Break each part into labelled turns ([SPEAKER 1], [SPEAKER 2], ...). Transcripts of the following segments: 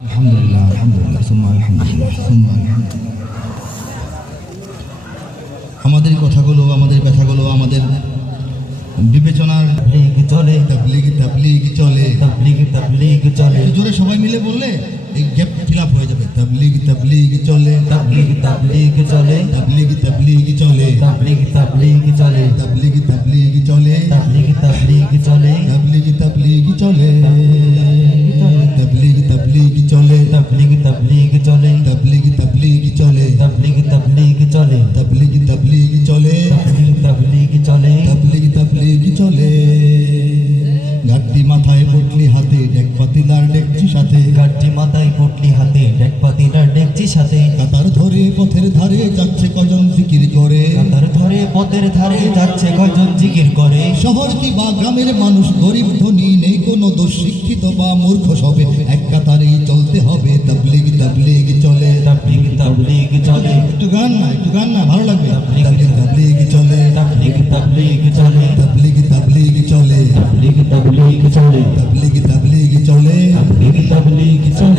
[SPEAKER 1] আলহামদুলিল্লাহ আলহামদুলিল্লাহ সুম্মা আলহামদুলিল্লাহ সুম্মা আলহামদুলিল্লাহ আমাদের কথাগুলো আমাদের ব্যথাগুলো আমাদের বিবেচনার
[SPEAKER 2] তবলিগ চলে
[SPEAKER 1] তাবলিগ তাবলিগ চলে
[SPEAKER 2] তবলিগ তবলিগ চলে
[SPEAKER 1] জোরে সবাই মিলে বললে এই গ্যাপ ফিল আপ হয়ে যাবে তাবলিগ তাবলিগ চলে
[SPEAKER 2] তবলিগ তবলিগ চলে
[SPEAKER 1] তাবলিগ তাবলিগ চলে
[SPEAKER 2] তবলিগ তবলিগ চলে
[SPEAKER 1] তাবলিগ তাবলিগ চলে
[SPEAKER 2] তবলিগ তবলিগ চলে
[SPEAKER 1] তাবলিগ তাবলিগ চলে তাবলিগ তাবলিগ চলে
[SPEAKER 2] তবলিগ তবলিগ চলে।
[SPEAKER 1] তাবলিগ তাবলিগ চলে।
[SPEAKER 2] তবলিগ তবলিগ চলে।
[SPEAKER 1] তাবলিগ তাবলিগ চলে।
[SPEAKER 2] তবলিগ তবলিগ চলে।
[SPEAKER 1] তাবলিগ তাবলিগ চলে। ঘাটতি মাথায় পটলি হাতে ডেক পাতিলার ডেকছি সাথে।
[SPEAKER 2] গাড়ি মাথায় পুটলি হাতে ডেক পাতিলার ডেকচি সাথে।
[SPEAKER 1] কাতার ধরে পথের ধারে যাচ্ছে কজন জিকির করে।
[SPEAKER 2] কাতার ধরে পথের ধারে যাচ্ছে কজন জিকির করে।
[SPEAKER 1] শহর কি বা গ্রামের মানুষ গরিব ধনী নেই কোনো দোষ শিক্ষিত বা মূর্খ সবে। এক কাতারেই চলতে হবে তাবলিগ তাবলিগ চলে।
[SPEAKER 2] তাবলিগ তাবলিগ চলে।
[SPEAKER 1] একটু গান না একটু গান না ভালো লাগবে। তাবলিগ তাবলিগ চলে।
[SPEAKER 2] তাবলিগ তাবলিগ চলে।
[SPEAKER 1] তাবলিগ তাবলিগ চলে।
[SPEAKER 2] তাবলিগ তাবলিগ চলে।
[SPEAKER 1] তাবলিগ তাবলিগ চলে।
[SPEAKER 2] তাবলিগ তাবলিগ চলে।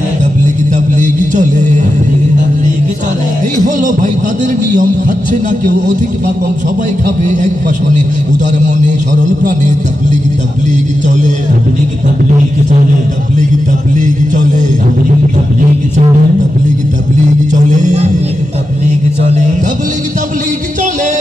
[SPEAKER 1] খাচ্ছে না কেউ অধিক বা কম সবাই খাবে এক বাসনে। উদার মনে সরল প্রাণে তাবলিগ তাবলিগ চলে।
[SPEAKER 2] তবলিগ তবলিগ চলে।
[SPEAKER 1] তাবলিগ তাবলিগ চলে।
[SPEAKER 2] তবলিগ তবলিগ চলে।
[SPEAKER 1] তাবলিগ তাবলিগ চলে।
[SPEAKER 2] তবলিগ চলে।
[SPEAKER 1] তাবলিগ তাবলিগ চলে।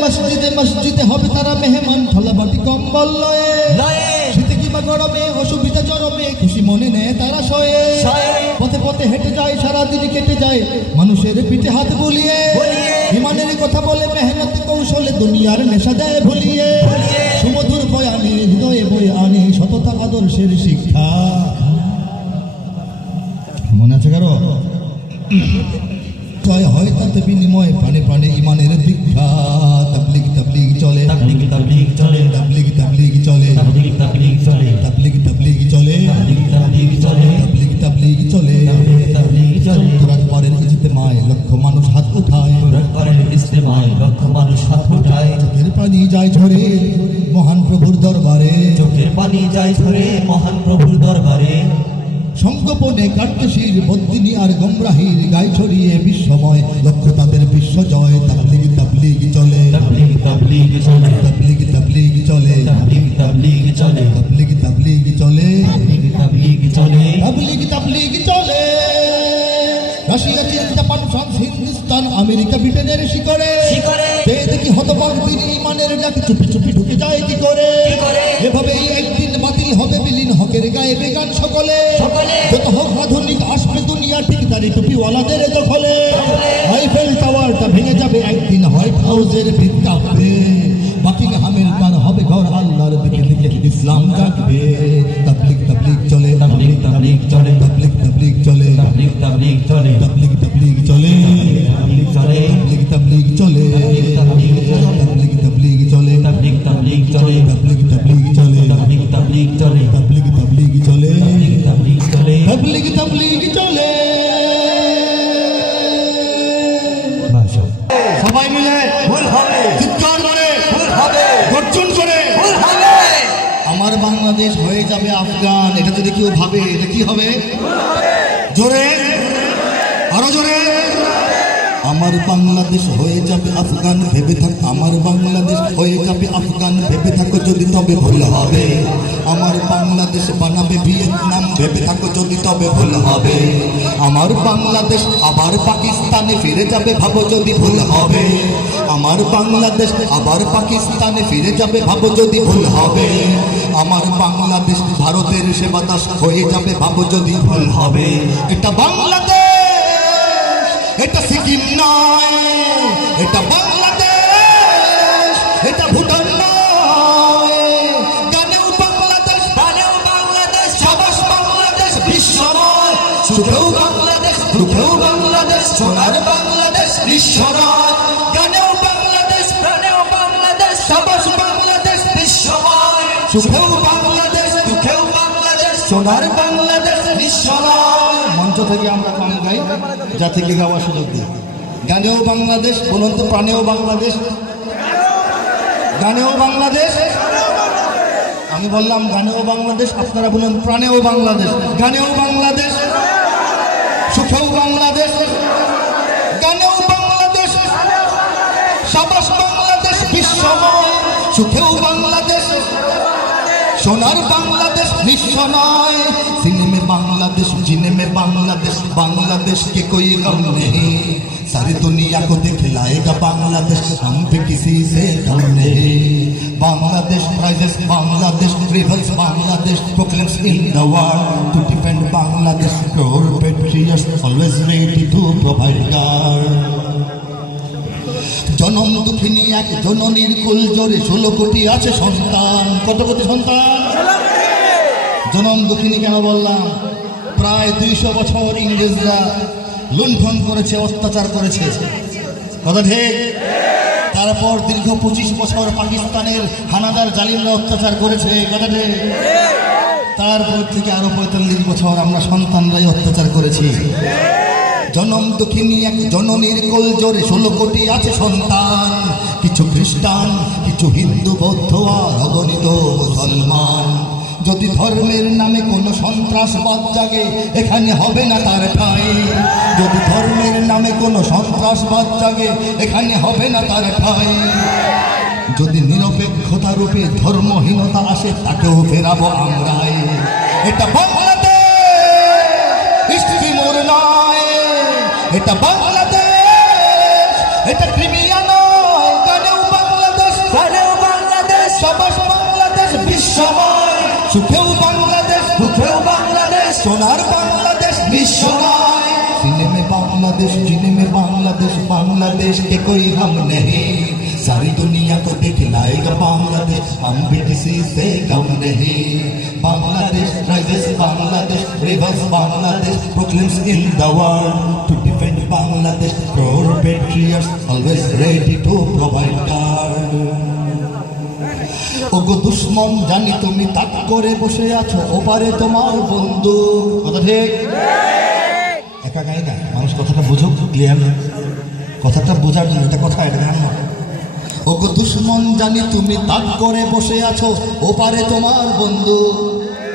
[SPEAKER 1] মসজিদে মসজিদে হবে তারা মেহমান থলা বাটি কম্বল লয়ে।
[SPEAKER 2] লয়ে।
[SPEAKER 1] শীতে কিংবা গরমে অসুবিধা চরমে খুশি মনে নেয় তারা শয়ে।
[SPEAKER 2] শয়ে।
[SPEAKER 1] পথে পথে হেঁটে যায় সারাদিন কেটে যায়। মানুষের পিঠে হাত বুলিয়ে। ইমানের কথা বলে মেহনত কৌশলে দুনিয়ার নেশা দেয় ভুলিয়ে। সুমধুর বয়ানে হৃদয়ে বই আনে সততা আদর্শের শিক্ষা। মনে আছে কারও? জয় হয় তাতে বিনিময় প্রাণে প্রাণে ইমানের দীক্ষা। তাবলিগ তাবলিগ চলে।
[SPEAKER 2] তবলিগ তবলিগ চলে।
[SPEAKER 1] তাবলিগ তাবলিগ চলে।
[SPEAKER 2] তবলিগ তবলিগ চলে।
[SPEAKER 1] তাবলিগ যায় ঝরে মহান প্রভুর দরবারে।
[SPEAKER 2] চোখের পানি যায় ঝরে মহান প্রভুর দরবারে।
[SPEAKER 1] সংগোপনে আর গমরাহির গায়ে ছড়িয়ে বিশ্বময় লক্ষ্য তাদের তাবলিগ তাবলিগ চলে।
[SPEAKER 2] তবলিগ তবলিগ চলে।
[SPEAKER 1] তাবলিগ তাবলিগ চলে।
[SPEAKER 2] তবলিগ তবলিগ চলে।
[SPEAKER 1] তাবলিগ তাবলিগ চলে।
[SPEAKER 2] তবলিগ তবলিগ চলে।
[SPEAKER 1] তাবলিগ তাবলিগ চলে। রাশিয়া চীন জাপান ফ্রান্স হিন্দুস্তান আমেরিকা ব্রিটেনের শিকড়ে। পেয়ে দেখি হতবাক দিন ইমানের ডাক চুপি চুপি ঢুকে যায় কি করে? এভাবেই একদিন বাতিল হবে বিলীন হকের গায়ে বেগান সকলে। যত হোক আধুনিক আসবে দুনিয়া ঠিক টুপিওয়ালাদের দখলে। আইফেল টাওয়ারটা ভেঙে যাবে একদিন হোয়াইট হাউসের ভিত কাঁপবে বাকিংহামের তার হবে ঘর আল্লাহর দিকে দিকে ইসলাম জাগবে। তাবলিগ তাবলিগ চলে
[SPEAKER 2] তবলিগ তবলিগ চলে।
[SPEAKER 1] তাবলিগ তাবলিগ চলে।
[SPEAKER 2] তবলিগ তবলিগ চলে।
[SPEAKER 1] তাবলিগ তাবলিগ চলে।
[SPEAKER 2] তাবলিগ
[SPEAKER 1] তাবলিগ চলে। তাবলিগ তাবলিগ চলে।
[SPEAKER 2] তবলিগ তবলিগ চলে
[SPEAKER 1] তাবলিগ তাবলিগ চলে।
[SPEAKER 2] তবলিগ তবলিগ চলে।
[SPEAKER 1] তাবলিগ তাবলিগ চলে।
[SPEAKER 2] তবলিগ তবলিগ চলে।
[SPEAKER 1] তাবলিগ তাবলিগ চলে। সবাই মিলে
[SPEAKER 2] ভুল হবে।
[SPEAKER 1] চিৎকার করে
[SPEAKER 2] ভুল হবে।
[SPEAKER 1] গর্জন করে।
[SPEAKER 2] ভুল হবে।
[SPEAKER 1] আমার বাংলাদেশ হয়ে যাবে আফগান। এটা যদি কেউ ভাবে এটা কি হবে। জোরে। আরও জোরে। আমার বাংলাদেশ হয়ে যাবে আফগান, ভেবে থাক। আমার বাংলাদেশ হয়ে যাবে আফগান, ভেবে থাকো যদি তবে ভুল হবে। আমার বাংলাদেশ বানাবে ভিয়েতনাম, ভেবে থাকো যদি তবে ভুল হবে। আমার বাংলাদেশ আবার পাকিস্তানে ফিরে যাবে, ভাবো যদি ভুল হবে। আমার বাংলাদেশ আবার পাকিস্তানে ফিরে যাবে, ভাবো যদি ভুল হবে। আমার বাংলাদেশ ভারতের সে বাতাস হয়ে যাবে, ভাবো যদি ভুল হবে। এটা বাংলাদেশ এটা সিকিম নয়, এটা বাংলাদেশ, এটা ভুটান নয়। বাংলাদেশ
[SPEAKER 2] গানেও বাংলাদেশ,
[SPEAKER 1] সাবাস বাংলাদেশ বিশ্বময় সুখেও বাংলাদেশ, দুঃখেও বাংলাদেশ, সোনার বাংলাদেশ বিশ্বময় গানেও বাংলাদেশ,
[SPEAKER 2] প্রাণেও বাংলাদেশ,
[SPEAKER 1] সাবাস বাংলাদেশ
[SPEAKER 2] বিশ্বময়
[SPEAKER 1] বাংলাদেশ, দুঃখেও বাংলাদেশ, সোনার বাংলাদেশ মঞ্চ থেকে আমরা গান গাই থেকে গাওয়ার সুযোগ দিই। গানেও বাংলাদেশ, বলুন তো প্রাণেও বাংলাদেশ। গানেও বাংলাদেশ। আমি বললাম, গানেও বাংলাদেশ, আপনারা বলুন প্রাণেও বাংলাদেশ। গানেও বাংলাদেশ। সুখেও বাংলাদেশ। গানেও বাংলাদেশ। সাবাস বাংলাদেশ, বিশ্বময়। সুখেও বাংলাদেশ। সোনার বাংলাদেশ। বিশ্ব নয় সিনেমে बांग्लादेश जिने में बांग्लादेश बांग्लादेश के कोई गम नहीं सारी दुनिया को दिखलाएगा बांग्लादेश हम भी किसी से कम नहीं Bangladesh rises Bangladesh rivals Bangladesh proclaims in the world to defend Bangladesh pure patriots always ready to provide guard জনম দুঃখিনী এক জননীর কুল জোরে ষোলো কোটি আছে সন্তান কত কোটি সন্তান জনম দুঃখিনী কেন বললাম? প্রায় দুইশো বছর ইংরেজরা লুণ্ঠন করেছে, অত্যাচার করেছে। কথা ঠিক? তারপর দীর্ঘ পঁচিশ বছর পাকিস্তানের হানাদার জালিমরা অত্যাচার করেছে, কথা ঠিক? তারপর থেকে আরও পঁয়তাল্লিশ বছর আমরা সন্তানরাই অত্যাচার করেছি। জনম দুঃখিনী, এক জননীর কোল জোরে ষোলো কোটি আছে সন্তান। কিছু খ্রিস্টান, কিছু হিন্দু, বৌদ্ধ আর অগণিত মুসলমান। যদি ধর্মের নামে কোনো সন্ত্রাসবাদ জাগে এখানে হবে না তার ঠাঁই। যদি ধর্মের নামে কোনো সন্ত্রাসবাদ জাগে এখানে হবে না তার ঠাঁই। যদি নিরপেক্ষতা রূপে ধর্মহীনতা আসে তাকেও ফেরাবো আমরাই। এটা বাংলাদেশ! মোর নয়। এটা বাংলাদেশ! এটা ক্রিমিয়া নয়। বাংলাদেশ। বাংলাদেশ। সবাস বাংলাদেশ বিশ্বময় সুখেও বাংলাদেশ সুখেও বাংলাদেশ সোনার বাংলাদেশ বিশ্ব নয় सीने में बांग्लादेश जीने में बांग्लादेश बांग्लादेश के कोई हम नहीं सारी दुनिया को दिखलाएगा बांग्लादेश हम भी किसी से कम नहीं Bangladesh rises Bangladesh rivers Bangladesh proclaims in the world to defend Bangladesh pure patriots always ready to provide guard ওগো দুশ্মন জানি তুমি তাক করে বসে আছো ওপারে তোমার বন্ধু। কথা ঠিক? একা গাই না মানুষ কথাটা বুঝুক ক্লিয়ার কথাটা বোঝার জন্য এটা কথা এটা গান না। ওগো দুশ্মন জানি তুমি তাক করে বসে আছো ওপারে তোমার বন্ধু।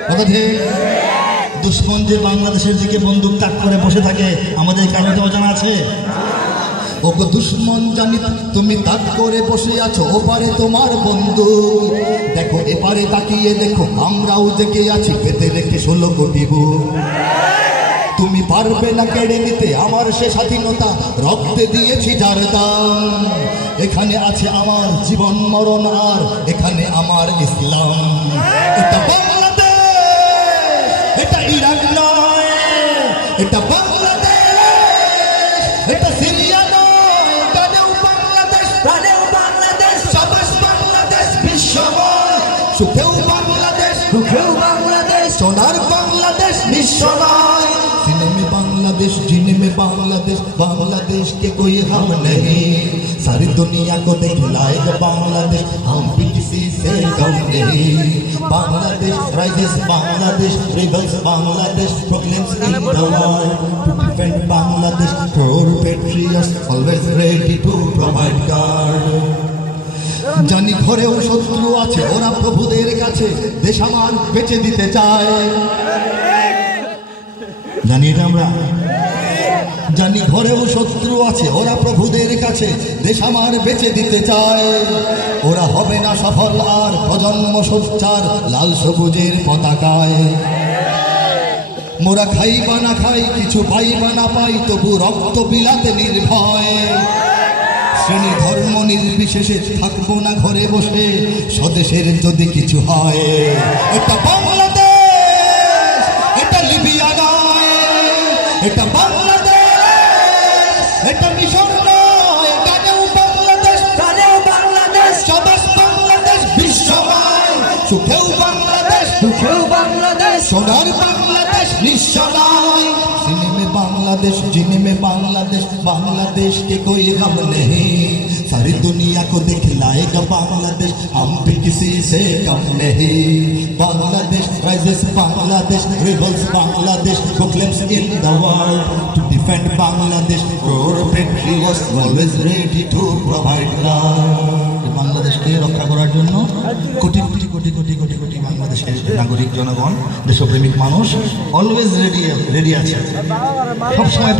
[SPEAKER 1] কথা ঠিক? দুশ্মন যে বাংলাদেশের দিকে বন্দুক তাক করে বসে থাকে আমাদের কারণে তো অজানা আছে? ওগো দুশ্মন জানি, তুমি তাক করে বসে আছো ওপারে তোমার বন্ধু। দেখো, এপারে তাকিয়ে দেখো, আমরাও জেগে আছি, পেতে রেখে ষোলো কোটি তুমি পারবে না কেড়ে নিতে, আমার সে স্বাধীনতা রক্তে দিয়েছি যার দাম। এখানে আছে আমার জীবন, মরণ আর এখানে আমার ইসলাম। এটা বাংলাদেশ, এটা ইরাক নয় সুখেও বাংলাদেশ সুখেও বাংলাদেশ সোনার বাংলাদেশ বিশ্ব নয় सीने में बांग्लादेश जीने में बांग्लादेश बांग्लादेश के कोई हम नहीं सारी दुनिया को दिखलाएगा बांग्लादेश हम भी किसी से कम नहीं Bangladesh rises Bangladesh rebels Bangladesh proclaims in the world to defend Bangladesh pure patriots always ready to provide guard জানি ঘরেও শত্রু আছে, ওরা প্রভুদের কাছে দেশ আমার বেঁচে দিতে চায়। জানি এটা আমরা? জানি ঘরেও শত্রু আছে, ওরা প্রভুদের কাছে দেশামার বেঁচে দিতে চায়। ওরা হবে না সফল আর প্রজন্ম সোচ্চার লাল সবুজের পতাকায়। মোরা খাই বা না খাই, কিছু পাই বা না পাই, তবু রক্ত বিলাতে নির্ভয়। শ্রেণি ধর্ম নির্বিশেষে থাকব না ঘরে বসে, স্বদেশের যদি কিছু হয়, এটা বাংলাদেশ, এটা লিবিয়া নয়, এটা বাংলাদেশ, এটা মিশর বাংলাদেশ সোনার বাংলাদেশ নিঃস্বরায় बांग्लादेश जीने में बांग्लादेश बांग्लादेश के कोई गम नहीं सारी दुनिया को दिखलाएगा बांग्लादेश हम भी किसी से कम नहीं Bangladesh rises Bangladesh rebels Bangladesh proclaims in the world to defend Bangladesh pure patriots always ready to provide love বাংলাদেশকে রক্ষা করার জন্য কোটি কোটি কোটি কোটি কোটি কোটি বাংলাদেশের নাগরিক, জনগণ, দেশপ্রেমিক মানুষ অলওয়েজ রেডি রেডি আছে। সবসময়